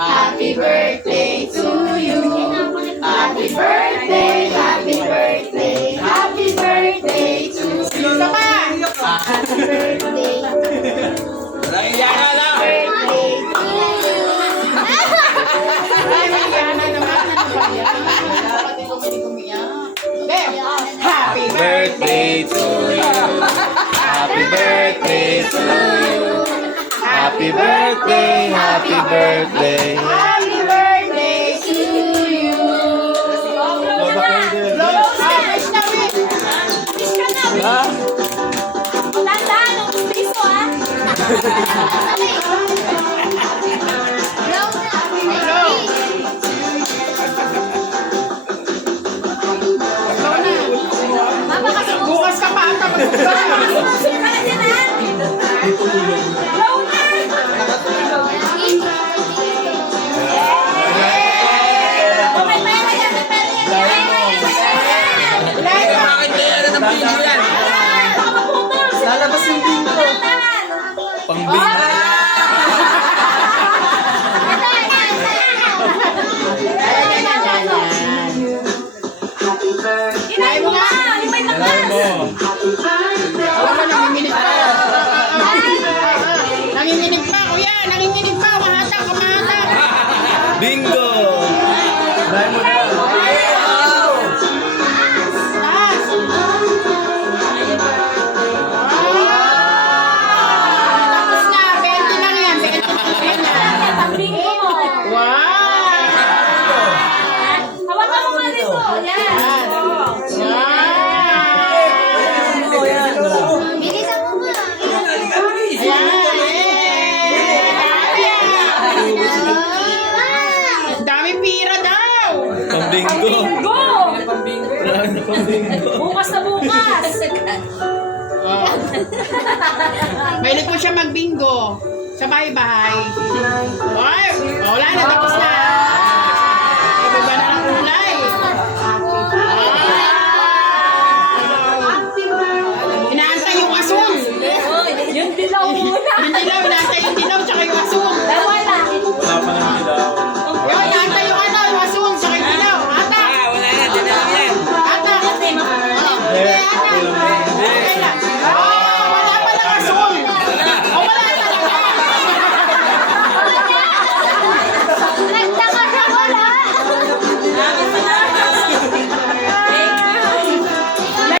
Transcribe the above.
Happy birthday to you. Happy birthday, happy birthday, happy birthday to you. Happy birthday. Naiya na lang. Birthday to you. Happy Birthday to you. Happy birthday to you. Happy birthday, happy birthday. Happy birthday to you. Wish na, wish. Wish ka na, wish. Ha? Tandaan, ang piso ah. Mama, kasi Bukas ka pa ata magbukas. susunod ka na dyan ah. Blow na. Okay, pera yan, may pera yan. Bakit kaya na ng bingo yan? Baka maputol. Lalabas yung bingo. Tandaan. Pang bingo. Kinain mo nga. Limay lang Alam mo. Wala, nanginginig pa. Nanginginig pa, kuya. Nanginginig pa. Mahatak, mahatak. Bingo. Dahil mo na. Taas. Tapos na. 20 lang yan. 20 lang. Pambingo mo. Wow. Hawakan mo nga dito. Yan. Wow. Bilisan mo nga. Ang dami pira daw. Pang bingo. Pambingo. Marami na pang bingo. Bukas na bukas. Oh. Mahilig po siya magbingo sa bahay-bahay. Ay, wala na, tapos na.